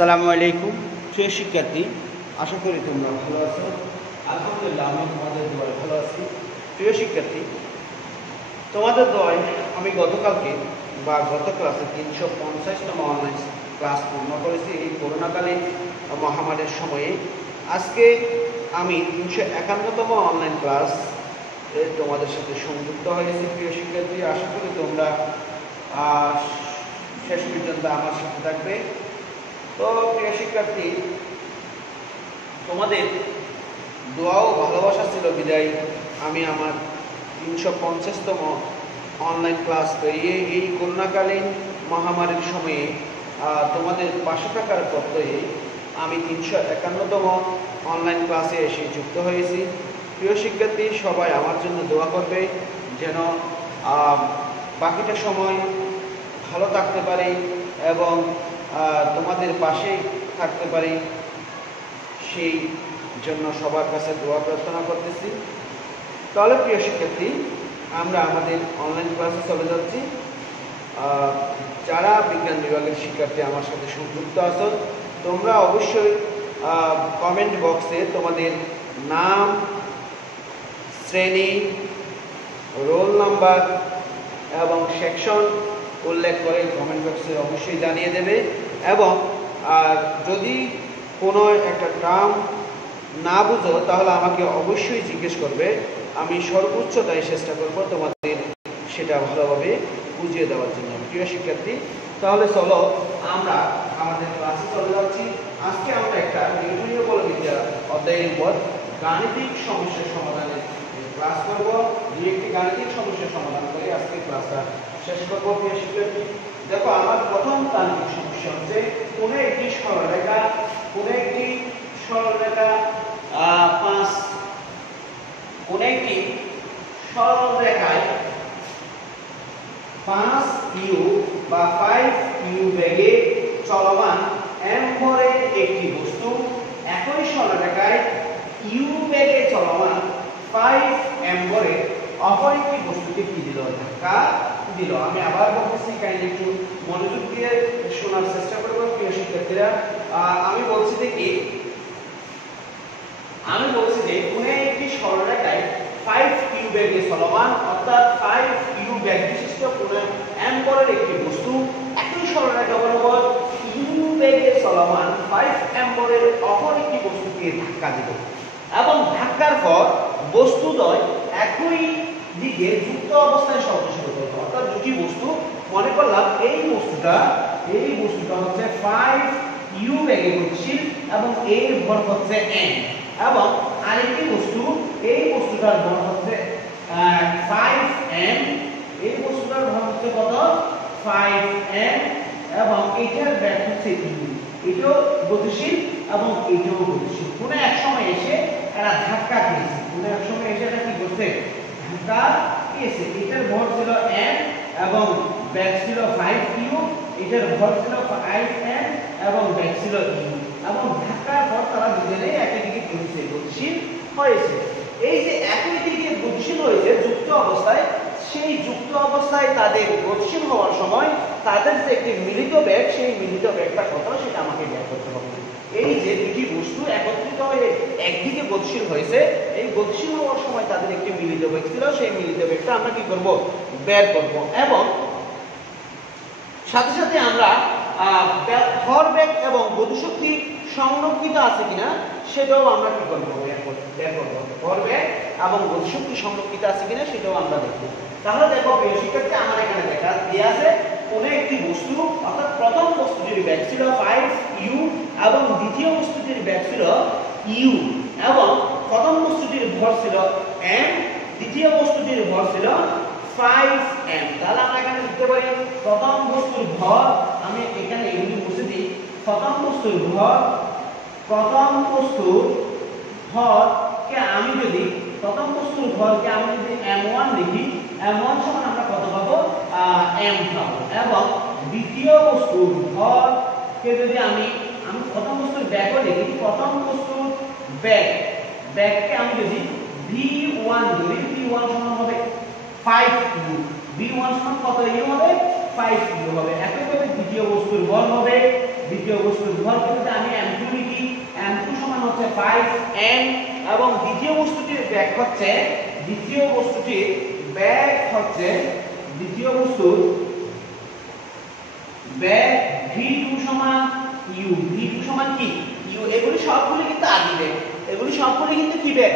আসসালামু আলাইকুম প্রিয় শিক্ষার্থী, আশা করি তোমরা ভালো আছো। আলহামদুলিল্লাহ, আমি তোমাদের দোয়ায় ভালো আছি। প্রিয় শিক্ষার্থী, তোমাদের দোয়ায় আমি গত ক্লাসে 350তম অনলাইন ক্লাস পূর্ণ করেছি এই করোনাকালীন মহামারীর সময়ে। আজকে আমি 351তম অনলাইন ক্লাস তোমাদের সাথে সংযুক্ত হয়েছি। প্রিয় শিক্ষার্থী, আশা করি তোমরা শেষ পর্যন্ত আমার সাথে থাকবে। তো প্রিয় শিক্ষার্থী, তোমাদের দোয়া ও ভালোবাসা ছিল বিদায় আমি আমার 350তম অনলাইন ক্লাস পেরিয়ে এই করোনাকালীন মহামারীর সময়ে তোমাদের পাশে থাকার প্রত্যয়ে আমি 351তম অনলাইন ক্লাসে এসে যুক্ত হয়েছি। প্রিয় শিক্ষার্থী, সবাই আমার জন্য দোয়া করবে যেন বাকিটা সময় ভালো থাকতে পারি এবং তোমাদের পাশে থাকতে পারি, সেই জন্য সবার কাছে দোয়া প্রার্থনা করতেছি। তাহলে প্রিয় শিক্ষার্থী, আমরা আমাদের অনলাইন ক্লাসে চলে যাচ্ছি। যারা বিজ্ঞান বিভাগের শিক্ষার্থী আমার সাথে সংযুক্ত আছো, তোমরা অবশ্যই কমেন্ট বক্সে তোমাদের নাম, শ্রেণী, রোল নাম্বার এবং সেকশন উল্লেখ করে কমেন্ট বক্সে অবশ্যই জানিয়ে দেবে। এবং যদি কোনো একটা টার্ম না বুঝো তাহলে আমাকে অবশ্যই জিজ্ঞেস করবে, আমি সর্বোচ্চতায় চেষ্টা করব তোমাদের সেটা ভালোভাবে বুঝিয়ে দেওয়ার জন্য। প্রিয় শিক্ষার্থী, তাহলে চলো আমরা আমাদের ক্লাসে চলে যাচ্ছি। আজকে আমরা একটা নিউটনীয় বলবিদ্যা অধ্যায়ের উপর গাণিতিক সমস্যার সমাধানের ক্লাস করব। একটি গাণিতিক সমস্যার সমাধান করে আজকে ক্লাসটা শেষ করব। প্রিয় শিক্ষার্থী, দেখো, আমার প্রথম গাণিতিক সমস্যা হচ্ছে কোনো একটি সরলরেখা 5u বা 5u বেগে চলমান m ভরের একটি বস্তু একই সরলরেখায় u বেগে চলমান 5m ভরের অপর একটি বস্তুকে কি দিল? ধাক্কা দিল। আমি আবার বলতেছি, কাইন্ডলি একটু মনোযোগ দিয়ে শোনার চেষ্টা করবো। প্রিয় শিক্ষার্থীরা, আমি বলছি যে কোনো একটি সরলরেখায় 5u বেগে চলমান, অর্থাৎ 5u বেগ বিশিষ্ট কোনো m ভরের একটি বস্তু একই সরলরেখা বরাবর u বেগে চলমান 5m ভরের অপর একটি বস্তুকে ধাক্কা দিল এবং ধাক্কার পর বস্তুদ্বয় একই দিকে যুক্ত অবস্থায় চলতে শুরু করলো। অর্থাৎ দুটি বস্তু, মনে করলাম এই বস্তুটা হচ্ছে 5u বেগে গতিশীল এবং এর ভর হচ্ছে m, এবং আরেকটি বস্তু, এই বস্তুটার ভর হচ্ছে 5m, এই বস্তুটার ভর হচ্ছে কত? 5m, এবং এটার ব্যাগ হচ্ছে u। এটাও গতিশীল এবং এটাও গতিশীল। কোনো এক সময় এসে এরা ধাক্কা খেয়েছে, এটা কি করছে? ধাক্কা খেয়েছে। এটার ভর ছিল m এবং ব্যাগ ছিল 5u, এটার ভর ছিল 5m এবং ব্যাগ ছিল u, এবং ধাক্কার পর তারা দুজনেই একই দিকে গতিশীল হয়েছে। এই যে একই দিকে গতিশীল হয়েছে যুক্ত অবস্থায়, সেই যুক্ত অবস্থায় তাদের গতিশীল হওয়ার সময় তাদের যে একটি মিলিত বেগ, সেই মিলিত বেগটা কত সেটা আমাকে বের করতে হবে। এই যে দুটি বস্তু একত্রিত হয়ে একদিকে গতিশীল হয়েছে, এই গতিশীল হওয়ার সময় তাদের একটি মিলিত বেগ ছিল, সেই মিলিত বেগটা আমরা কি করব? বের করব। এবং সাথে সাথে আমরা ভরবেগ এবং গতিশক্তি সংরক্ষিত আছে কিনা সেটাও আমরা কি করব? বের করব। ভরবেগ এবং গতিশক্তি সংরক্ষিত আছে কিনা সেটাও আমরা দেখব। তাহলে দেখো প্রিয় শিক্ষার্থী, আমার এখানে দেখা দিয়ে আছে কোনো একটি বস্তু, অর্থাৎ প্রথম বস্তুটির বেগ ছিল 5u এবং দ্বিতীয় বস্তুটির বেগ ছিল u, এবং প্রথম বস্তুটির ভর ছিল m, দ্বিতীয় বস্তুটির ভর ছিল 5m। তাহলে আমরা এখানে লিখতে পারি প্রথম বস্তুর ভর, আমি এখানে এগুলি মুছে দিই। প্রথম বস্তুর ভরকে আমি যদি m1 লিখি, m1 সমান আমরা কত পাবো? m পাবো। এবং দ্বিতীয় বস্তুর ভরকে যদি আমি প্রথম বস্তুর ব্যাগও লিখি, প্রথম বস্তুর ব্যাগকে আমি যদি v1 ধরি, v1 সমান হবে 5u, v1 সমান কত u হবে? 5u হবে। একইভাবে দ্বিতীয় বস্তুর ভর হবে দ্বিতীয় বস্তুর ভর কিন্তু আমি m2 লিখি, m2 সমান হচ্ছে 5n এবং দ্বিতীয় বস্তুটির ব্যাগ হচ্ছে দ্বিতীয় বস্তুর ব্যাগ v2 সমান u, v2 সমান কি u। এগুলি সবগুলি কিন্তু আদি ব্যাগ, এগুলি সবগুলি কিন্তু কি ব্যাগ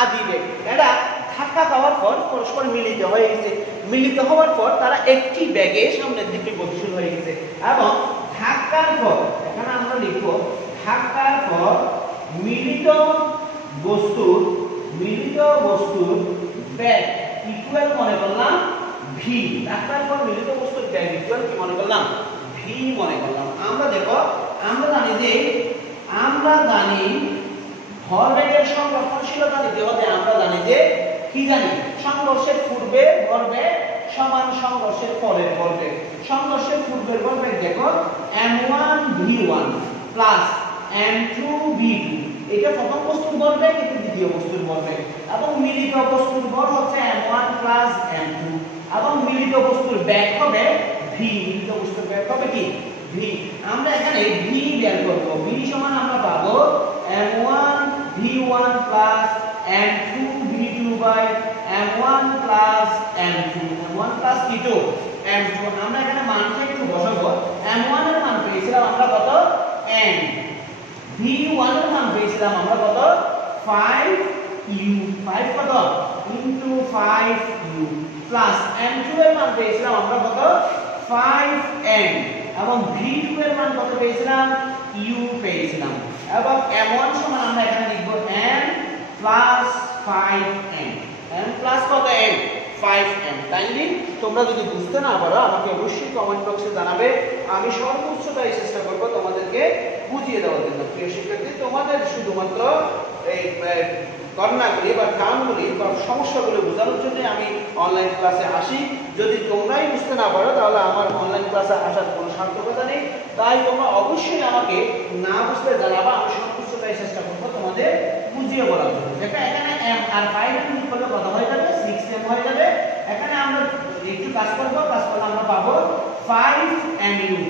আদি ব্যাগ। এটা ধাক্কা খাওয়ার পর পরস্পর মিলিত হয়ে গেছে, মিলিত হওয়ার পর তারা একটি ব্যাগে সামনের দিকে গতিশীল হয়ে গেছে এবং ধাক্কার পর এখানে আমরা লিখব ধাক্কার পর মিলিত বস্তুর ব্যাগ ইকুয়াল মনে করলাম v। ধাক্কার পর মিলিত বস্তুর ব্যাগ ইকুয়াল কি মনে করলাম v মনে করলাম। আমরা দেখো আমরা জানি ভরবেগের সংরক্ষণশীলতা নিতে হলে আমরা জানি যে কি জানি সংঘর্ষের পূর্বে ভরবেগ সমান সংঘর্ষের পরের ভরবেগ। সংঘর্ষের পূর্বের ভরবেগ দেখো m1 v1 plus m2 v2, এটা প্রথম বস্তুর ভরবেগ, এটা দ্বিতীয় বস্তুর ভরবেগ এবং মিলিত বস্তুর ভর হচ্ছে m1 প্লাস m2 এবং মিলিত বস্তুর ব্যাগ হবে v। মিলিত বস্তুর ব্যাগ হবে কি v। আমরা এখানে v বের করব, v সমান আমরা পাবো m1 v1 plus m2 v2 by m1 plus m2, m1 plus কি2 m2। আমরা এখানে মানটা একটু বসাবো। m1 এর মান পেয়েছিলাম আমরা কত n, v1 এর মান পেয়েছিলাম আমরা কত 5u, 5 কত ইনটু 5u প্লাস m2 এর মান পেয়েছিলাম আমরা কত 5n এবং v2 এর মান কত পেয়েছিলাম u পেয়েছিলাম এবং m1 সমান আমরা এখানে লিখব n plus 5n, n plus কত n 5n। কাইন্ডলি তোমরা যদি বুঝতে না পারো আমাকে অবশ্যই কমেন্ট বক্সে জানাবে, আমি সর্বোচ্চটাই চেষ্টা করব তোমাদেরকে বুঝিয়ে দেওয়ার জন্য। প্রিয় শিক্ষার্থী, তোমাদের শুধুমাত্র এই গণনাগুলি বা টার্মগুলি বা সমস্যাগুলো বোঝানোর জন্য আমি অনলাইন ক্লাসে আসি। যদি তোমরাই বুঝতে না পারো তাহলে আমার অনলাইন ক্লাসে আসার কোনো সার্থকতা নেই। তাই তোমরা অবশ্যই আমাকে না বুঝতে জানাবা, আমি সর্বোচ্চটাই চেষ্টা করব তোমাদের বুঝিয়ে বলার জন্য। দেখো এখানে m আর 5n যোগ করলে কত হয়ে যাবে 6m হয়ে যাবে। এখানে আমরা একটু কাজ করব, কাজ করলে আমরা পাবো 5mu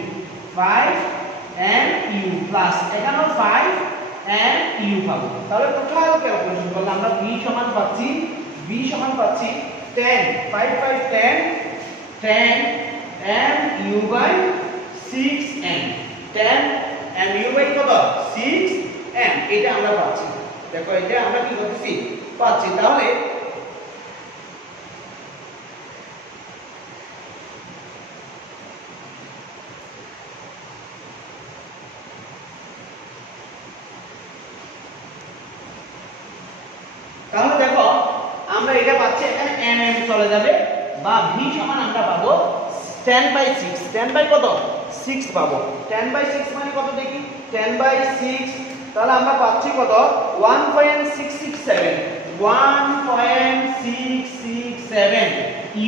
প্লাস এখানে 5mu পাবো। তাহলে টোটাল ক্যালকুলেশন করলে আমরা v সমান পাচ্ছি 10, 5 5 10 mu by 6m, 10mu by কত 6m, এটা আমরা পাচ্ছি। দেখো এটা আমরা কি করতেছি পাচ্ছি। তাহলে দেখো আমরা এটা পাচ্ছি, এখানে mm চলে যাবে বা v সমান আমরা পাবো 10/6, 10 বাই কত 6 পাবো। 10/6 মানে কত দেখি 10/6, তাহলে আমরা পাচ্ছি কত 1.667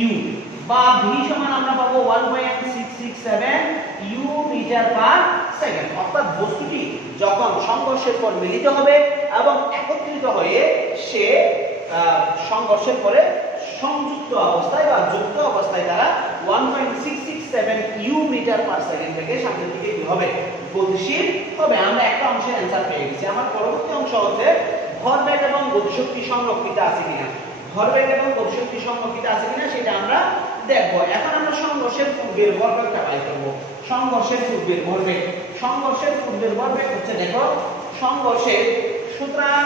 u বা v সমান আমরা পাবো 1.667 u মিটার পার সেকেন্ড। অর্থাৎ বস্তুটি যখন সংঘর্ষের পর মিলিত হবে এবং একত্রিত হয়ে সে সংঘর্ষের পরে সংযুক্ত অবস্থায় বা যুক্ত অবস্থায় তারা 1.667 u মিটার পার সেকেন্ড থেকে সামনের দিকে কি হবে গতিশীল হবে। আমরা একটা অংশের অ্যানসার পেয়ে গেছি। আমার পরবর্তী অংশ হচ্ছে ভরবেগ এবং গতিশক্তি সংরক্ষিত আছে কিনা। ভরবেগ এবং গতিশক্তি সংরক্ষিত আছে কিনা সেটা আমরা দেখব। এখন আমরা সংঘর্ষের পূর্বের ভরবেগটা বের করব। সংঘর্ষের পূর্বের ভরবেগ, সংঘর্ষের পূর্বের ভরবেগ হচ্ছে দেখো সংঘর্ষের, সুতরাং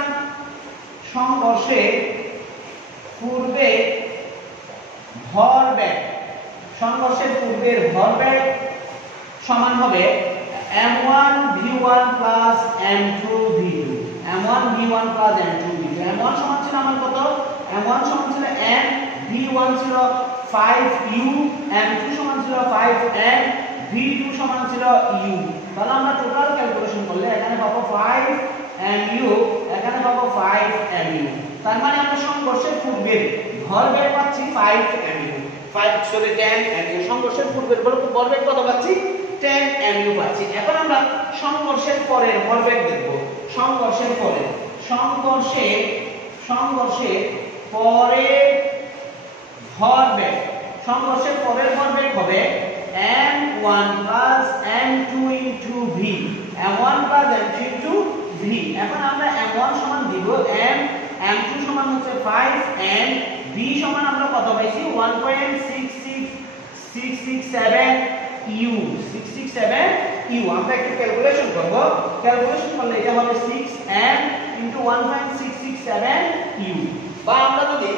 সংঘর্ষের পূর্বে ভরবেগ, সংঘর্ষের পূর্বের ভরবেগ সমান হবে m1 v1 plus m2 v2, m1 v1 plus m2 v2। m1 সমান ছিল আমার কত, m1 সমান ছিল n, v1 ছিল 5u, m2 সমান ছিল 5n, v2 সমান ছিল u। তাহলে আমরা টোটাল ক্যালকুলেশন করলে এখানে পাবো 5mu, এখানে পাবো 5mu। তার মানে আমরা সংঘর্ষের পূর্বের ভরবেগ পাচ্ছি 5mu, 10mu। সংঘর্ষের পূর্বের ভরবেগ কত পাচ্ছি 10mu পাচ্ছি। এখন আমরা সংঘর্ষের পরের ভরবেগ দেখব। সংঘর্ষের পরে, সংঘর্ষের পরের ভরবেগ, সংঘর্ষের পরের ভরবেগ হবে m1 plus m2 into v2 V, m1 plus m2 into V. এখন আমরা m1 সমান দিব m, m2 সমান হচ্ছে 5 n, v সমান আমরা কত পাইছি 1.66667 u, 667 u। আমরা একটু ক্যালকুলেশন করব, ক্যালকুলেশন করলে এটা হবে 6m ইনটু 1.667 u। বা আমরা যদি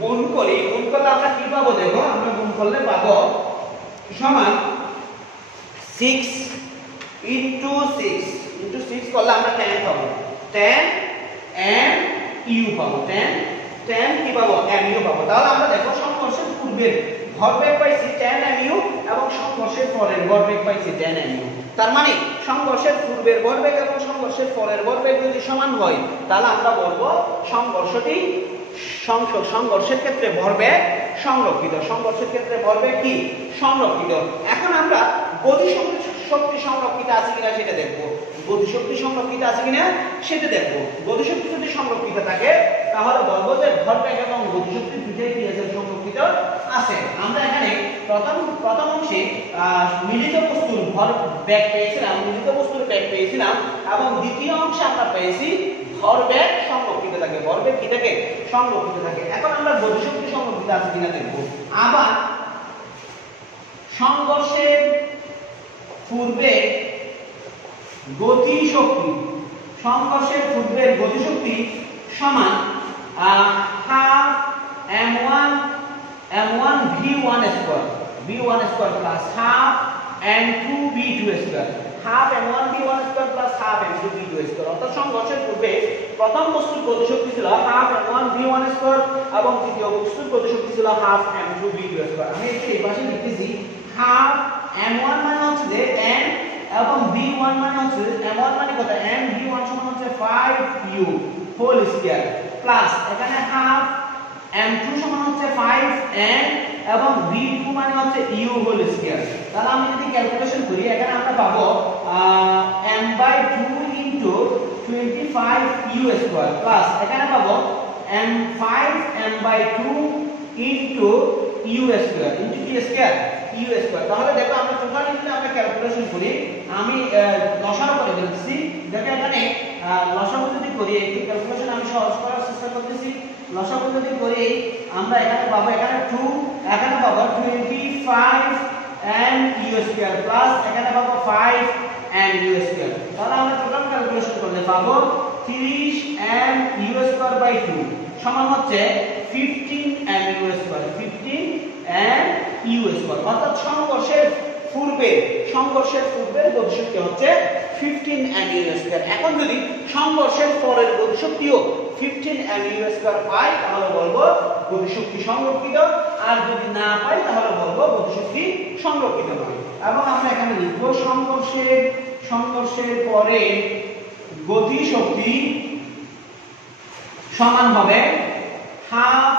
গুণ করি, গুণ করলে আমরা কি পাবো দেখো, আমরা গুণ করলে পাবো সমান 6 ইনটু 6 করলে আমরা 10 পাবো, 10 m u পাবো, 10 কি পাবো mu পাবো। তাহলে আমরা দেখো সংঘর্ষের পূর্বের ভরবেগ পাইছি 10 mu এবং সংঘর্ষের পরের ভরবেগ পাইছি 10 mu। তার মানে সংঘর্ষের পূর্বের ভরবেগ এবং সংঘর্ষের পরের ভরবেগ যদি সমান হয় তাহলে আমরা বলবো সংঘর্ষটি সংঘর্ষের ক্ষেত্রে ভরবেগ সংরক্ষিত, সংঘর্ষের ক্ষেত্রে ভরবেগ কি সংরক্ষিত। এখন আমরা গতি শক্তি সংরক্ষিত আছে কিনা সেটা দেখব, গতি শক্তি সংরক্ষিত আছে কিনা সেটা দেখব। গতি শক্তি যদি সংরক্ষিত থাকে তাহলে বলবো যে ভরবেগ এবং গতি শক্তি দুটোই কি আছে সংরক্ষিত আছে। আমরা এখানে প্রথম অংশে মিলিত বস্তুর ভরবেগ পেয়েছিলাম, মিলিত বস্তুর বেগ পেয়েছিলাম এবং দ্বিতীয় অংশে আমরা পেয়েছি ভরবেগ সংরক্ষিত থাকে, ভরবেগ কি থাকে সংরক্ষিত থাকে। এখন আমরা গতি শক্তি সংরক্ষিত আছে কিনা দেখব। আবার সংঘর্ষের পূর্বে গতি শক্তি, সংঘর্ষের পূর্বের গতি শক্তি সমান half m1 v1 square, v1 square plus half m2 v2 square, half m1 v1 square plus half m2 v2 square. অর্থাৎ সংঘর্ষের পূর্বে প্রথম বস্তুর গতি শক্তি ছিল হাফ m1 v1 স্কয়ার এবং দ্বিতীয় বস্তুর গতি শক্তি ছিল হাফ m2 v2 স্কয়ার। আমি একটু এই পাশে লিখতেছি হাফ m1 মানে হচ্ছে যে n এবং v1 মানে হচ্ছে m1 মানে কত m, v1 সমান হচ্ছে 5u হোল স্কয়ার প্লাস এখানে হাফ m2 সমান হচ্ছে 5n এবং v2 মানে হচ্ছে u হোল স্কয়ার। তাহলে আমি যদি ক্যালকুলেশন করি এখানে আমরা পাবো m/2 into 25u square plus এখানে পাবো m5m/2 into u square into কি স্কয়ার u স্কয়ার। তাহলে দেখো আমরা টোটালি যদি আমরা ক্যালকুলেশন করি, আমি লসাগু করে দিচ্ছি, দেখো এখানে লসাগু যদি করি, এই ক্যালকুলেশন আমি সহজ করার চেষ্টা করতেছি। লসাগু যদি করি আমরা এখানে পাবো, এখানে 2, এখানে পাবো 25 n u স্কয়ার প্লাস এখানে পাবো 5 n u স্কয়ার। তাহলে আমরা টোটাল ক্যালকুলেশন করলে পাবো 30 n u স্কয়ার বাই 2 সমান হচ্ছে 15 n u square, 15 n u square. অর্থাৎ সংঘর্ষের পূর্বের গতি শক্তি হচ্ছে 15 n u স্কয়ার। এখন যদি সংঘর্ষের পরের গতি শক্তিও 15 n u স্কয়ার পাই তাহলে বলবো গতি শক্তি সংরক্ষিত, আর যদি না পাই তাহলে বলবো গতি শক্তি সংরক্ষিত নয়। এবং আমরা এখানে লিখব সংঘর্ষের পরে গতি শক্তি সমান হবে হাফ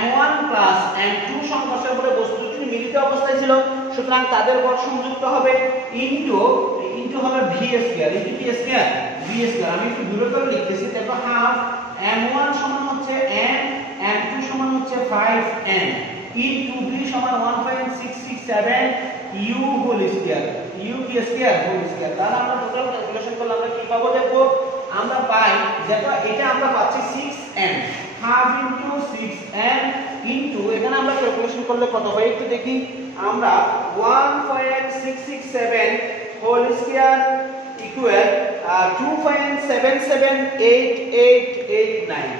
m1 প্লাস m2, সংঘর্ষের পরে বস্তু দুটি মিলিত অবস্থায় ছিল সুতরাং তাদের ভর সংযুক্ত হবে ইনটু হবে v স্কয়ার ইনটু কি স্কয়ার v স্কয়ার। আমি একটু দূরে করে লিখতেছি, দেখো হাফ m1 সমান হচ্ছে n, m2 সমান হচ্ছে 5n ইনটু v সমান 1.667 u হোল স্কয়ার, u কি স্কয়ার হোল স্কয়ার। তাহলে আমরা টোটাল ক্যালকুলেশন করলে আমরা কি পাবো দেখো, আমরা পাই দেখো এটা আমরা পাচ্ছি 6n, half into 6n into এখানে আমরা ক্যালকুলেশন করলে কত হয় একটু দেখি, আমরা 1.667 whole square equal 2.778889,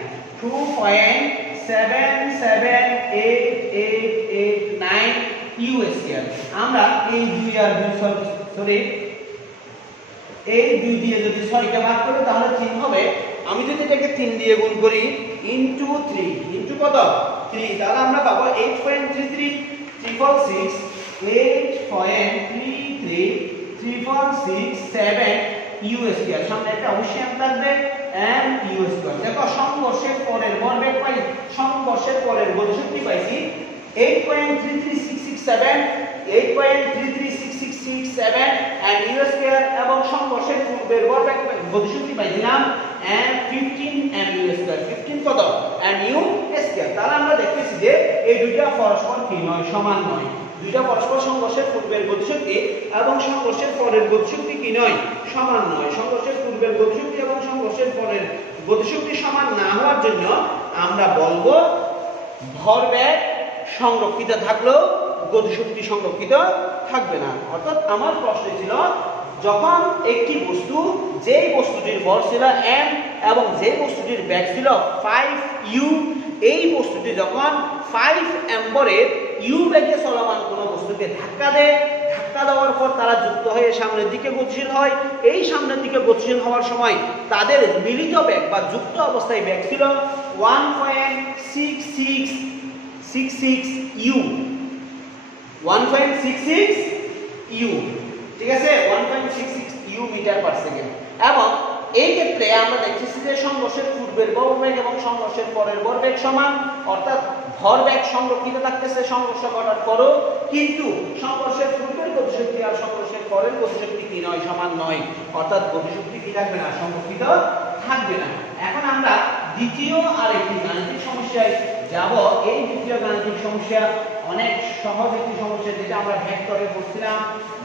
2.778889 u square. আমরা এই 2 আর 2 সরি এই 2 দিয়ে যদি 6 কে ভাগ করি তাহলে 3 হবে। আমি যদি এটাকে 3 দিয়ে গুণ করি ইনটু 3 ইনটু কত 3, তাহলে আমরা পাবো 8.33 8.33 u স্কয়ার। সামনে একটা অবশ্যই m থাকবে m u স্কয়ার। দেখো সংঘর্ষের পরের ভরবেগ পাই, সংঘর্ষের পরের গতি শক্তি পাইছি 8.3367 and u স্কয়ার এবং সংঘর্ষের পূর্বের ভরবেগ গতি শক্তি পাইছিলাম m15 m u স্কয়ার, 15 কত m u স্কয়ার। তাহলে আমরা দেখতেছি যে এই দুটো পরস্পর কি নয়, সমান নয়। দুইটা পরস্পর সংঘর্ষের পূর্বের গতিশক্তি এবং সংঘর্ষের পরের গতিশক্তি কি নয়, সমান নয়। সংঘর্ষের পূর্বের গতিশক্তি এবং সংঘর্ষের পরের গতিশক্তি সমান না হওয়ার জন্য আমরা বলবো ভরবেগ সংরক্ষিত থাকলেও গতিশক্তি সংরক্ষিত থাকবে না। অর্থাৎ আমার প্রশ্ন ছিল, যখন একটি বস্তু, যেই বস্তুটির ভর ছিল m এবং যেই বস্তুটির বেগ ছিল 5u, এই বস্তুটি যখন 5m ভরের u বেগে চলমান কোনো বস্তুকে ধাক্কা দেয়, ধাক্কা দেওয়ার পর তারা যুক্ত হয়ে সামনের দিকে গতিশীল হয়। এই সামনের দিকে গতিশীল হওয়ার সময় তাদের মিলিত বেগ বা যুক্ত অবস্থায় বেগ ছিল 1.66 u, 1.66 u, ঠিক আছে, 1.66 u মিটার পার সেকেন্ড। এবং এই ক্ষেত্রে আমরা দেখতেছি যে সংঘর্ষের পূর্বের ভরবেগ এবং সংঘর্ষের পরের ভরবেগ সমান, অর্থাৎ ভরবেগ সংরক্ষিত থাকতেছে সংঘর্ষ ঘটার পরও, কিন্তু সংঘর্ষের পূর্বের গতিশক্তি আর সংঘর্ষের পরের গতিশক্তি কি নয়, সমান নয়। অর্থাৎ গতিশক্তি কি থাকবে না, সংরক্ষিত থাকবে না। এখন আমরা দ্বিতীয় আরেকটি গাণিতিক সমস্যায় যাব। এই দ্বিতীয় গাণিতিক সমস্যা অনেক সহজ একটি সমস্যা, যেটা আমরা ভেক্টরে পড়ছিলাম।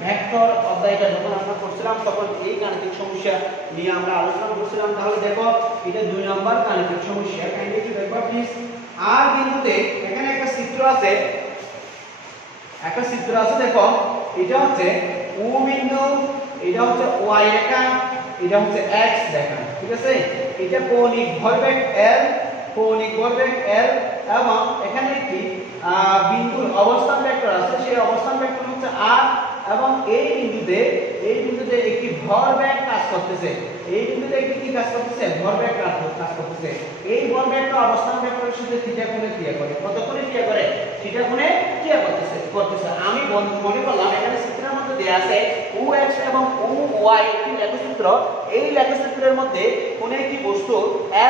ভেক্টর অধ্যায়টা যখন আমরা পড়ছিলাম তখন এই গাণিতিক সমস্যা নিয়ে আমরা আলোচনা করছিলাম। তাহলে দেখো, এটা 2 নম্বর গাণিতিক সমস্যা। কাইন্ডলি একটু দেখো প্লিজ। আর বিন্দুতে এখানে একটা চিত্র আছে, দেখো, এটা হচ্ছে ও বিন্দু, এটা হচ্ছে y রেখা, এটা হচ্ছে x রেখা, ঠিক আছে। এটা কৌণিক ভরবেগ L, এবং এখানে একটি বিন্দুর অবস্থান ভেক্টর আছে, সেই অবস্থান ভেক্টর হচ্ছে r, এবং এই বিন্দুতে একটি ভরবেগ কাজ করতেছে। এই বিন্দুতে একটি কি কাজ করতেছে, ভরবেগ কাজ করতেছে। এই ভরবেগটা অবস্থান ভেক্টরের সাথে থিটা কোণে ক্রিয়া করে। কত কোণে ক্রিয়া করে? থিটা কোণে ক্রিয়া করতেছে। আমি মনে করলাম এখানে চিত্রের মধ্যে দেয়া আছে OX এবং OY একটি লেখচিত্র। এই লেখচিত্রের মধ্যে কোন একটি বস্তু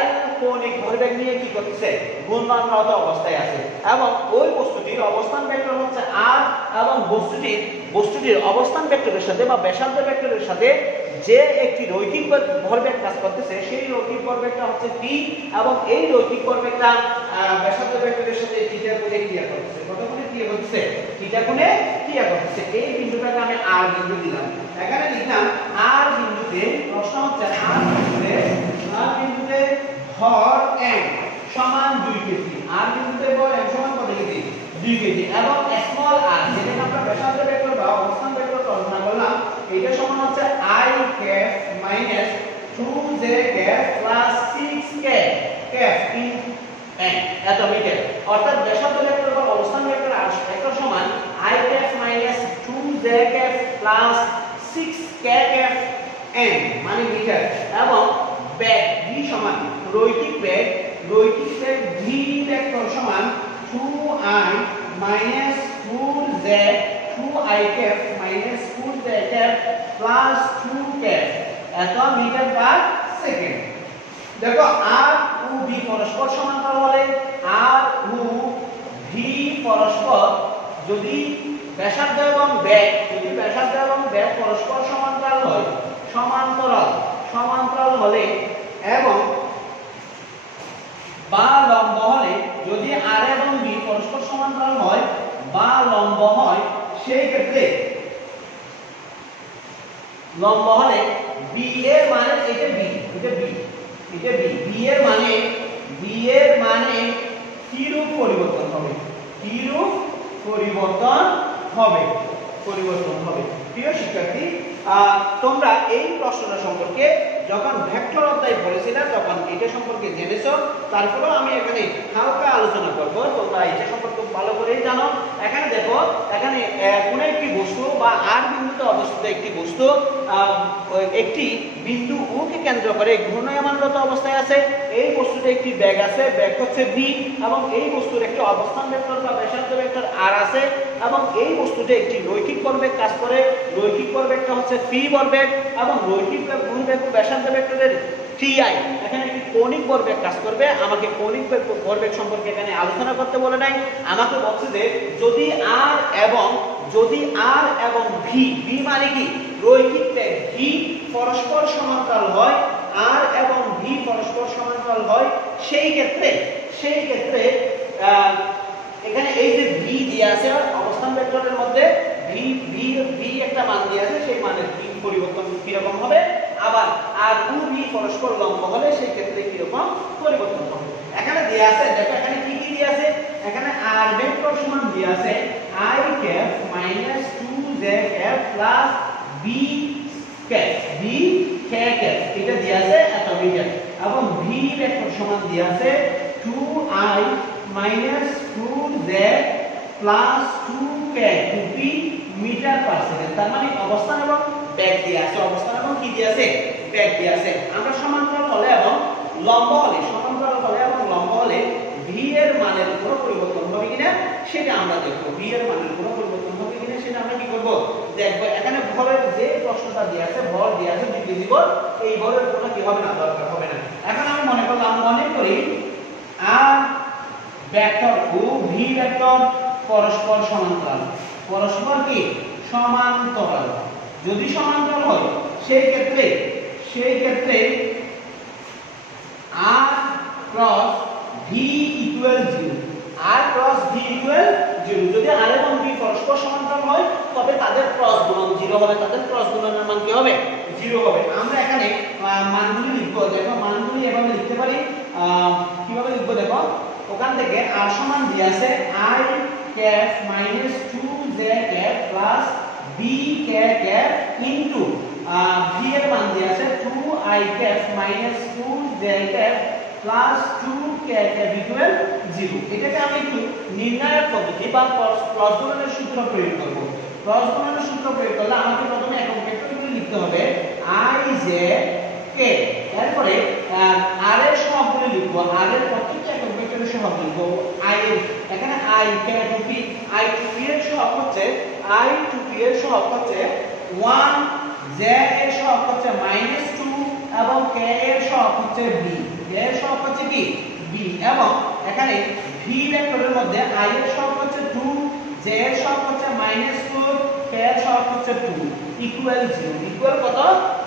L কৌণিক ভরবেগ নিয়ে কি করতেছে, ঘূর্ণনরত অবস্থায় আছে, এবং ওই বস্তুটির অবস্থান ভেক্টর হচ্ছে r, এবং বস্তুটির অবস্থান ভেক্টরের সাথে বা ব্যাসার্ধ ভেক্টরের সাথে যে একটি রৈখিক ভরবেগ কাজ করতেছে, সেই রৈখিক ভরবেগটা হচ্ছে p, এবং এই রৈখিক ভরবেগটা ব্যাসার্ধ ভেক্টরের সাথে থিটা কোণে ক্রিয়া করতেছে। কত কোণে ক্রিয়া করতেছে? থিটা কোণে ক্রিয়া করতেছে। এই বিন্দুটাকে আমি r বিন্দু দিলাম। এখানে লিখলাম r বিন্দুতে, প্রশ্ন হচ্ছে r বিন্দুতে ভর m সমান 2 কেজি। r বিন্দুতে ভর m সমান কত কেজি? 2 কেজি। এবং স্মল r, যেটাকে আমরা ব্যাসার্ধ ভেক্টর বা অবস্থান ভেক্টর কল্পনা করলাম, এটা সমান হচ্ছে I cap minus 2j cap plus 6 cap in n, এত মিটার। অর্থাৎ ব্যাসার্ধ ভেক্টর বা অবস্থান ভেক্টর সমান I cap minus 2j cap plus 6 cap n, মানে মিটার। এবং বেগ v সমান রৈখিক বেগ v ভেক্টর সমান 2i minus 2i cap minus 2j cap plus 2 cap, এত মিটার পার সেকেন্ড। দেখো, r ও v পরস্পর সমান্তরাল হলে, r ও v পরস্পর, যদি ব্যাসার্ধ এবং বেগ পরস্পর সমান্তরাল হয়, সমান্তরাল হলে এবং বা লম্ব হলে, যদি r এবং v পরস্পর সমান্তরাল হয় বা লম্ব হয়, সেই ক্ষেত্রে লম্ব হলে b এর মানে, এটা b b এর মানে কি রূপ পরিবর্তন হবে। প্রিয় শিক্ষার্থী, তোমরা এই প্রশ্নটা সম্পর্কে যখন ভেক্টর অধ্যায় পড়েছিলে তখন এটা সম্পর্কে জেনেছো। তারপরেও আমি এখানে হালকা আলোচনা করব, তোমরা এটা সম্পর্কে ভালো করেই জানো। এখানে দেখো, এখানে কোন একটি বস্তু বা r বিন্দুতে অবস্থিত একটি বস্তু একটি বিন্দু O কে কেন্দ্র করে ঘূর্ণায়মানরত অবস্থায় আছে। এই বস্তুতে একটি বেগ আছে, বেগ হচ্ছে v, এবং এই বস্তুর একটি অবস্থান ভেক্টর বা ব্যাসার্ধ ভেক্টর r আছে, এবং এই বস্তুতে একটি রৈখিক ভরবেগ কাজ করে। রৈখিক ভরবেগটা হচ্ছে p ভরবেগ, এবং রৈখিক ভরবেগ ও ব্যাসার্ধ ভেক্টরের ti, এখানে একটি কৌণিক ভরবেগ কাজ করবে। আমাকে কৌণিক ভরবেগ সম্পর্কে এখানে আলোচনা করতে বলে নাই, আমাকে বলছে যে যদি r এবং v মানে কি, রৈখিক বেগ v পরস্পর সমান্তরাল হয়, r এবং v পরস্পর সমান্তরাল হয়, সেই ক্ষেত্রে এখানে এই যে ভি দেয়া আছে অবস্থান ভেক্টরের মধ্যে ভি ভি ভি একটা মান দেয়া আছে, সেই মানের ভি পরিবর্তন কি রকম হবে, আবার আর টু ভি পরস্পর লম্ব হলে সেই ক্ষেত্রে কি রকম পরিবর্তন হবে। এখানে দেয়া আছে, দেখো এখানে কি কি দেয়া আছে, এখানে আর ভেক্টর সমান দেয়া আছে i cap minus 2z cap plus b cap b cap এটা দেয়া আছে এত মিটার, এবং v ভেক্টর সমান দেয়া আছে 2i minus 2z plus 2k 2p metre per second. তার মানে অবস্থান এবং বেগ দেয়া আছে, অবস্থান এবং কি দেয়া আছে, বেগ দেয়া আছে। আমরা সমান্তরাল হলে এবং লম্ব হলে, সমান্তরাল হলে এবং লম্ব হলে v এর মানের কোনো পরিবর্তন হবে কিনা সেটা আমরা দেখব। v এর মানের কোনো পরিবর্তন হবে কিনা সেটা আমরা কি করব, দেখব। এখানে ভরের যে প্রশ্নটা দেয়া আছে, ভর দেয়া আছে দ্বিতীয় ভর, এই ভরের কোনো কি হবে না, দরকার হবে না। এখন আমি মনে করি আর ভেক্টর ও ভি ভেক্টর পরস্পর সমান্তরাল, পরস্পর কি সমান্তরাল। যদি সমান্তরাল হয় সেই ক্ষেত্রে r cross v equal 0, r cross v equal 0। যদি r এবং v পরস্পর সমান্তরাল হয় তবে তাদের ক্রস গুণন 0 হবে, তাদের ক্রস গুণনের মান কি হবে, 0 হবে। আমরা এখানে মানগুলি লিখব, দেখো মানগুলি এভাবে লিখতে পারি, কিভাবে লিখব দেখো, ওখান থেকে r সমান দেয়া আছে i cap minus 2z cap plus b cap into v এর মান দেয়া আছে 2i cap minus 2z cap plus 2k cap equal 0। এটাকে আমি একটু নির্ণায়ক পদ্ধতি বা ক্রস গুণনের সূত্র প্রয়োগ করব। ক্রস গুণনের সূত্র প্রয়োগ করলে আমাকে প্রথমে একক ভেক্টরগুলি লিখতে হবে i j k, এরপরে r এর সহগগুলি লিখব, r এর প্রত্যেকটা একক ভেক্টরের সহগ লিখব i এর, এখানে i k to p, i to p এর সহগ হচ্ছে i to p এর সহগ হচ্ছে 1, j এর সহগ হচ্ছে -2 এবং k এর সহগ হচ্ছে b, k এর সহগ হচ্ছে কি b, এবং এখানে v ভেক্টরের মধ্যে i এর সহগ হচ্ছে 2, j এর সহগ হচ্ছে -4, k এর সহগ হচ্ছে 2 ইকুয়াল 0। ইকুয়াল কত,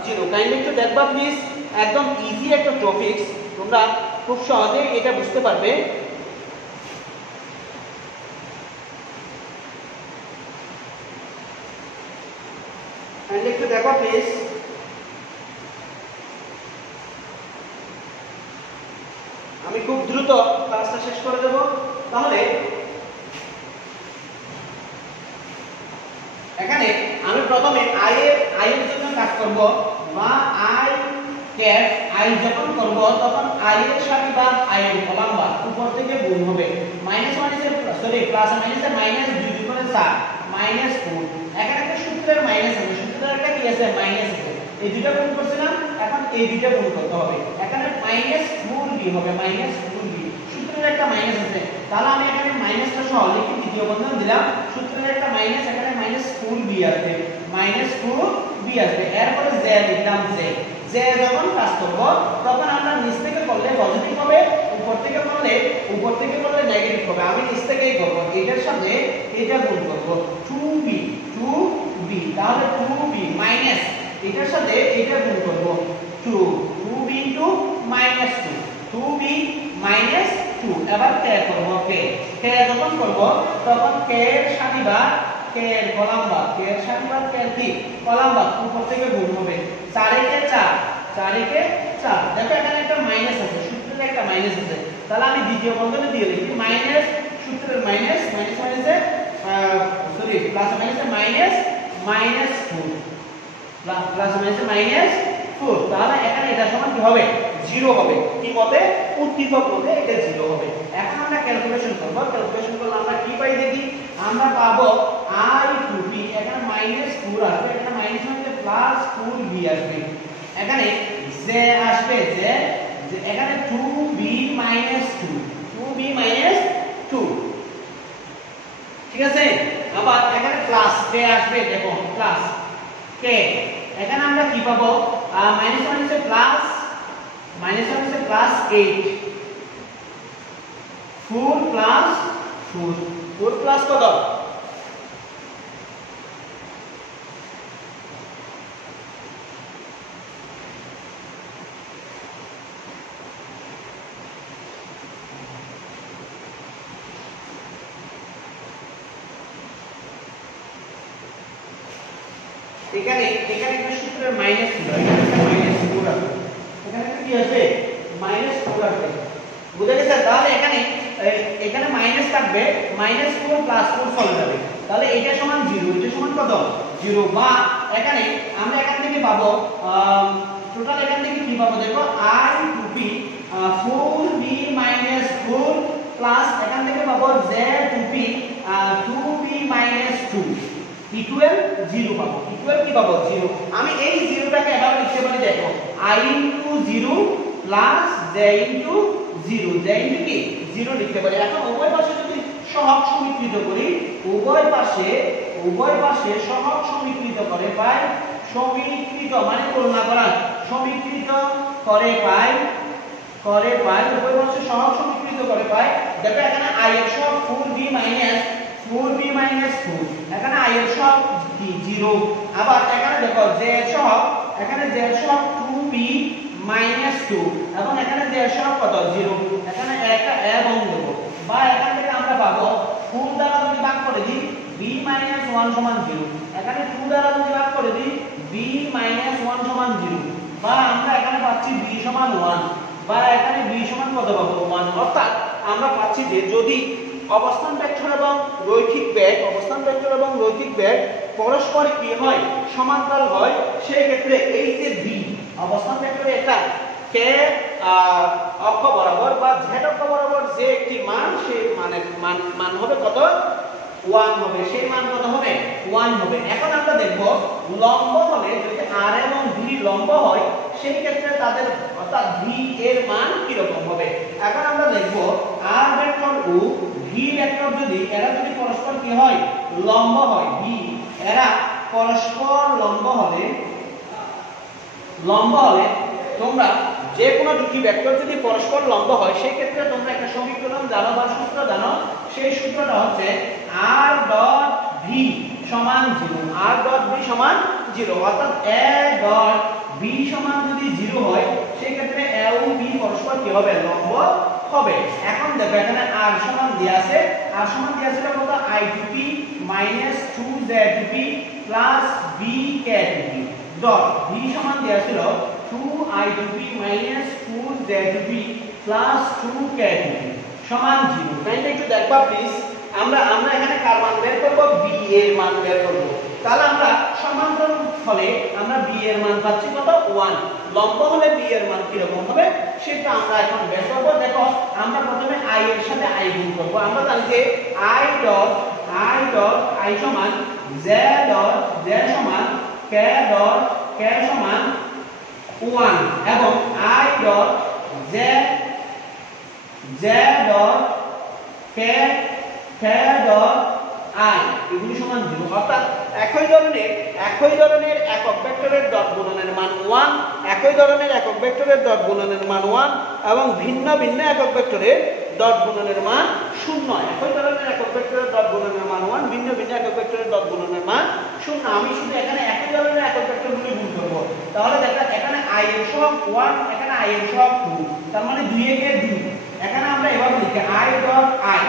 0। কাইন্ডলি একটু দেখবা প্লিজ, একদম ইজি একটা টপিকস, তোমরা খুব সহজে এটা বুঝতে পারবে। কাইন্ডলি একটু দেখো প্লিজ। আমি খুব দ্রুত ক্লাসটা শেষ করে দেব। তাহলে এখানে আমি প্রথমে i এর জন্য কাজ করব, বা i ক্যাপ i যখন করব তখন i এর সাথে বা i এর কলাম বা উপর থেকে গুণ হবে, মাইনাস মাইনাসের সরি প্লাস মাইনাসের মাইনাস 2 × 4 -4। এখানে একটা সূত্রের মাইনাস আছে, সূত্রের একটা কি আছে, মাইনাস আছে, এই দুটো গুণ করছিলাম, এখন এই দুটো গুণ করতে হবে। এখানে -4b হবে, -4b, সূত্রের একটা মাইনাস আছে, তাহলে আমি এখানে মাইনাসটা সহ লিখি, দ্বিতীয় বন্ধন দিলাম, সূত্রের একটা মাইনাস, এখানে -4b আসবে, -4b আসবে। এরপরে z লিখলাম, z যখন কাজ করব তখন আমরা নিচ থেকে করলে পজিটিভ হবে, উপর থেকে করলে নেগেটিভ হবে। আমি নিচ থেকেই করব, এটার সাথে এটা গুণ করব, 2b, তাহলে 2b মাইনাস এটার সাথে এটা গুণ করব, 2b ইনটু -2, 2b -2। এবার k করব, k যখন করব তখন k এর সাথে বা k এর কলাম বা k এর সাথে বা k এর কি কলাম বা উপর থেকে গুণ হবে, 4 কে 4, 4 কে 4। দেখো এখানে একটা মাইনাস আছে, সূত্রের একটা মাইনাস আছে, তাহলে আমি দ্বিতীয় বন্ধনে দিয়ে লিখি মাইনাস, সূত্রের মাইনাস মাইনাসে সরি প্লাস মাইনাসে -4, প্লাস মাইনাসে -4। তাহলে এখানে এটা সমান কি হবে, 0 হবে। কি মতে, উদ্দীপক মতে এটা 0 হবে। এখন আমরা ক্যালকুলেশন করব, ক্যালকুলেশন করলে আমরা কি পাই দেখি, আমরা পাবো i to b, এখানে -4 আসবে, এখানে মাইনাস মানে +4b আসবে, এখানে z আসবে, z এখানে 2b -2, ঠিক আছে। আবার এখানে প্লাস k আসবে, দেখো প্লাস k, এখানে আমরা কি পাবো, মাইনাস মাইনাসে প্লাস, +8, 4 প্লাস কত, এখানে এখানে একটা সূত্রের মাইনাস ছিল, এখানে মাইনাস 4 আছে, এখানে কি আছে মাইনাস 4 আছে, বুঝা গেছে? তাহলে এখানে এখানে মাইনাস থাকবে, -4 + 4 চলে যাবে, তাহলে এটা সমান 0, এটা সমান কত 0, বা এখানে আমরা এখান থেকে পাবো টোটাল, এখান থেকে কি পাবো দেখো i2p 4b - 4 প্লাস এখান থেকে পাবো z2p 2b - 2 ইকুয়াল 0 পাবো, ইকুয়াল কি পাবো 0। আমি এই 0টাকে এভাবে লিখতে পারি দেখো i * 0 প্লাস j * 0, j * কি 0 লিখতে পারি। এখন উভয় পাশে যদি সহগ সমীকৃত করি, উভয় পাশে সহগ সমীকৃত করে পাই, সমীকৃত মানে তুলনা করা, সমীকৃত করে পাই উভয় পাশে সহগ সমীকৃত করে পাই। দেখো এখানে i এর সহগ 4b - 4, এখানে i এর সহগ কি 0, আবার এখানে দেখো j এর সহগ, এখানে j এর সহগ 2b - 2 এবং এখানে j এর সহগ কত 0, এখানে একটা এবং দেব, বা এখান থেকে আমরা পাবো 4 দ্বারা যদি ভাগ করে দিই b - 1 = 0, এখানে 2 দ্বারা যদি ভাগ করে দিই b - 1 = 0, বা আমরা এখানে পাচ্ছি b = 1, বা এখানে b সমান কত পাবো 1। অর্থাৎ আমরা পাচ্ছি যে যদি অবস্থান ভেক্টর এবং রৈখিক বেগ পরস্পর কি হয় সমান্তরাল হয়, সেই ক্ষেত্রে এই যে v অবস্থান ভেক্টরে একটা k অক্ষ বরাবর বা z অক্ষ বরাবর যে একটি মান, সেই মান হবে কত 1 হবে, সেই মান কত হবে 1 হবে। এখন আমরা দেখব লম্ব হলে যদি r এবং v লম্ব হয়, সেই ক্ষেত্রে তাদের অর্থাৎ v এর মান কি রকম হবে। এখন আমরা দেখব r ভেক্টর ও v ভেক্টর যদি এরা যদি পরস্পর কি হয় লম্ব হয়, v এরা পরস্পর লম্ব হলে তোমরা যে কোনো দুটি ভেক্টর যদি পরস্পর লম্ব হয়, সেই ক্ষেত্রে তোমরা একটা সমীকরণ জানো বা সূত্র জানো, সেই সূত্রটা হচ্ছে r ডট v সমান 0, r ডট v সমান 0, অর্থাৎ a ডট b সমান যদি 0 হয়, সেই ক্ষেত্রে a ও b পরস্পর কি হবে লম্ব হবে। এখন দেখো এখানে r সমান দেয়া আছে, কত i2p - 2z2p plus bk2p dot v সমান দেয়া ছিল 2i2p - 4z2p প্লাস 2k2p সমান 0। তাইলে একটু দেখবা প্লিজ, আমরা এখানে কার মান বের করব, b এর মান বের করব। তাহলে আমরা সমান্তরাল হলে আমরা b এর মান পাচ্ছি কত 1, লম্ব হলে b এর মান কি রকম হবে সেটা আমরা এখন বের করব। দেখো আমরা প্রথমে i এর সাথে i গুণ করব। আমরা জানি যে i ডট i সমান z ডট z সমান k ডট k সমান 1 এবং i dot z dot k dot i এগুলি সমান 0, অর্থাৎ একই ধরনের একক ভেক্টরের ডট গুণনের মান 1, একই ধরনের একক ভেক্টরের ডট গুণনের মান 1 এবং ভিন্ন একক ভেক্টরের ডট গুণনের মান 0। একই ধরনের একক ভেক্টরের ডট গুণনের মান 1, ভিন্ন একক ভেক্টরের ডট গুণনের মান 0। আমি শুধু এখানে একই ধরনের একক ভেক্টরগুলি গুণ করব। তাহলে দেখো এখানে i এর সহগ 1, এখানে i এর সহগ 2, তার মানে 2 এর 2। এখানে আমরা এভাবে লিখি i ডট i,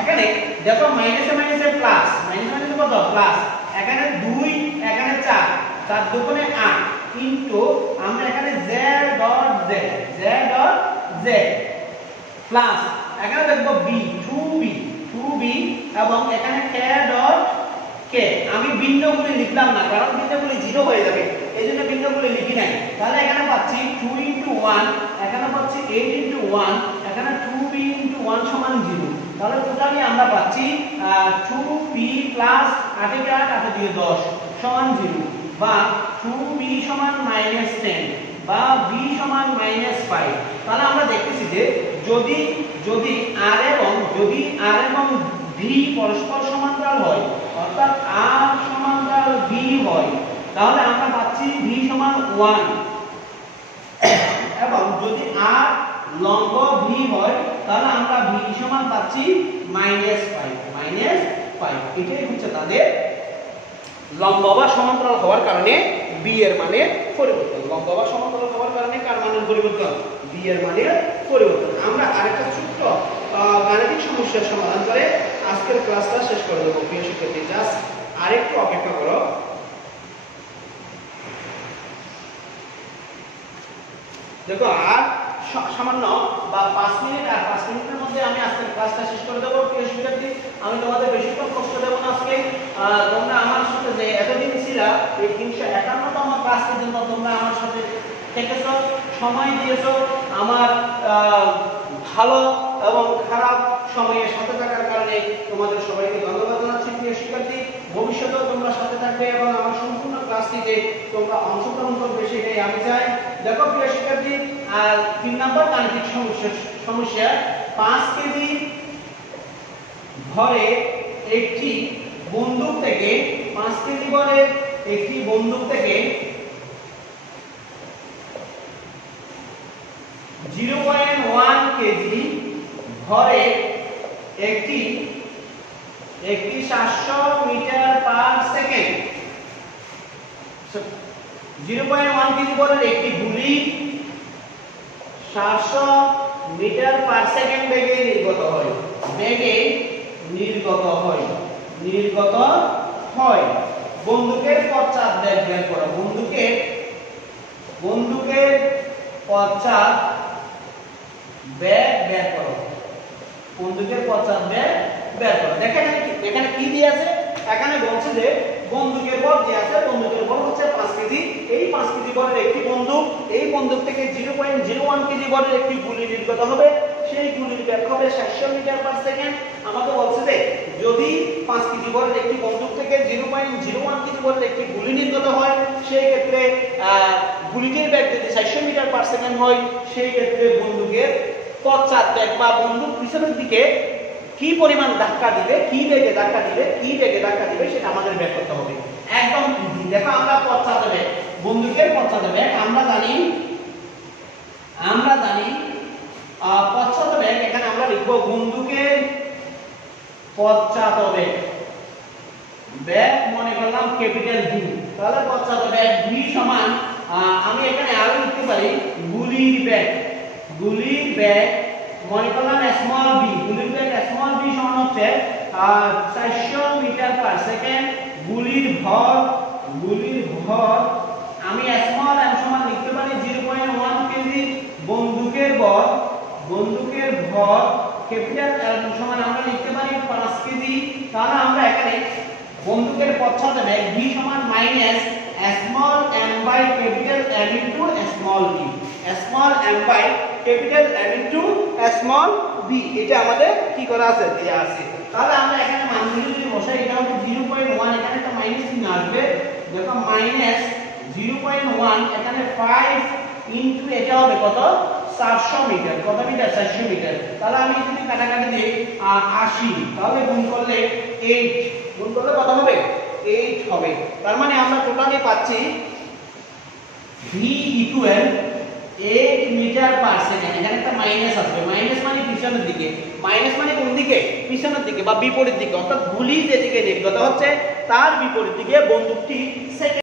এখানে দেখো মাইনাসে মাইনাসে প্লাস, মাইনাসে কত প্লাস, এখানে 2 এখানে 4, 4 দুগুণে 8 ইনটু আমরা এখানে z ডট z প্লাস এখানে দেখবো b 2b এবং এখানে k ডট k। আমি ভিন্নগুলি লিখলাম না, কারণ ভিন্নগুলি 0 হয়ে যাবে, এইজন্য ভিন্নগুলি লিখি নাই। তাহলে এখানে পাচ্ছি 2 * 1, এখানে পাচ্ছি 8 * 1, এখানে 2b * 1 সমান 0। তাহলে টোটালি আমরা পাচ্ছি 2p প্লাস 8 * 8 8 দিয়ে 10 সমান 0, বা 2b সমান -10 বা b সমান -5। তাহলে আমরা দেখতেছি যে যদি r এবং v পরস্পর সমান্তরাল হয়, অর্থাৎ r সমান্তরাল v হয়, তাহলে আমরা পাচ্ছি v সমান 1 এবং যদি r লম্ব v হয়, তাহলে আমরা v সমান পাচ্ছি -5। এটাই হচ্ছে তাদের লম্ব বা সমান্তরাল হওয়ার কারণে b এর মানের পরিবর্তন। লম্ব বা সমান্তরাল হওয়ার কারণে কার মানের পরিবর্তন, b এর মানের পরিবর্তন। আমরা আরেকটা ছোট্ট গাণিতিক সমস্যার সমাধান করে আজকের ক্লাসটা শেষ করে দেব। প্রিয় শিক্ষার্থী, জাস্ট আরেকটু অপেক্ষা করো। দেখো আর সামান্য বা 5 মিনিট, আর 5 মিনিটের মধ্যে আমি আজকে ক্লাসটা শেষ করে দেবো। প্রিয় শিক্ষার্থী, আমি তোমাদের বেশিক্ষণ কষ্ট দেব না আজকে। তোমরা আমার সাথে যে এতদিন ছিল এই 351তম ক্লাস পর্যন্ত তোমরা আমার সাথে থেকেছো, সময় দিয়েছো, আমার ভালো এবং খারাপ সময়ের সাথে থাকার কারণে তোমাদের সবাইকে ধন্যবাদ জানাচ্ছি। প্রিয় শিক্ষার্থী, ভবিষ্যতেও তোমরা সাথে থাকবে এবং আমার সম্পূর্ণ ক্লাসটিতে তোমরা অংশগ্রহণ করবে সেটাই আমি চাই। দেখো প্রিয় শিক্ষার্থী, 3 নম্বর গাণিতিক সমস্যা 5 কেজি ভরে একটি বন্দুক থেকে 5 কেজি ভরে একটি বন্দুক থেকে 0.1 কেজি ভরে একটি 700 মিটার পার সেকেন্ড 0.1 কেজি ভরের একটি গুলি 700 মিটার পার সেকেন্ড বেগে নির্গত হয়। বন্দুকের পশ্চাৎ বেগ বের করো। বন্দুকের পশ্চাৎ বেগ বের করো। দেখেন এখানে কি দিয়ে আছে, এখানে বলছে যে বন্দুকের ভর যে আছে, বন্দুকের ভর হচ্ছে 5 কেজি। এই 5 কেজি ভরের একটি বন্দুক, এই বন্দুক থেকে 0.01 কেজি ভরের একটি গুলি নির্গত হবে। সেই গুলির বেগ হবে 700 মিটার পার সেকেন্ড। আমাকে বলছে যে যদি 5 কেজি ভরের একটি বন্দুক থেকে 0.01 কেজি ভরের একটি গুলি নির্গত হয়, সেই ক্ষেত্রে গুলিটির বেগ যদি 700 মিটার পার সেকেন্ড হয়, সেই ক্ষেত্রে বন্দুকের পশ্চাৎ বেগ বা বন্দুক পিছনের দিকে কি পরিমাণ ধাক্কা দিবে, কি বেগে ধাক্কা দিবে সেটা আমাদের বের করতে হবে। একদম ইজি। দেখো আমরা পশ্চাৎ বেগ, বন্দুকের পশ্চাৎ বেগ আমরা জানি পশ্চাৎ বেগ, এখানে আমরা লিখব বন্দুকের পশ্চাৎ বেগ মনে করলাম ক্যাপিটাল ভি। তাহলে পশ্চাৎ বেগ ভি সমান, আমি এখানে আরো লিখতে পারি গুলির বেগ মনে করলাম স্মল বি। গুলির বেগ স্মল বি সমান হচ্ছে 400 মিটার পার সেকেন্ড। গুলির ভর আমি স্মল এম সমান লিখতে পারি 0.1 কেজি। বন্দুকের ভর ক্যাপিটাল এল সমান আমরা লিখতে পারি 5 কেজি। তাহলে আমরা এখানে বন্দুকের পশ্চাৎ বেগ v সমান minus small m by capital M into small b। Small m by capital M into small b, এটা আমাদের কি করা আছে, দেয়া আছে। তাহলে আমরা এখানে মানগুলো যদি বসাই, এটা হচ্ছে 0.1, এখানে একটা মাইনাস চিহ্ন আসবে। দেখো মাইনাস 0.1, এখানে 5 ইনটু এটা হবে কত, 400 মিটার। কত মিটার, 400 মিটার। তাহলে আমি যদি কাটাকাটি দিই 80, তাহলে গুণ করলে 8, গুণ করলে কত হবে, 8 হবে। তার মানে আমরা টোটালি পাচ্ছি v equal 8 metre per second. এখানে একটা মাইনাস আসবে, মাইনাস মানে পিছনের দিকে, মাইনাস মানে কোন দিকে, পিছনের দিকে বা বিপরীত দিকে, অর্থাৎ গুলি যেদিকে নির্গত হচ্ছে তার বিপরীত দিকে বন্দুকটি সেকেন্ড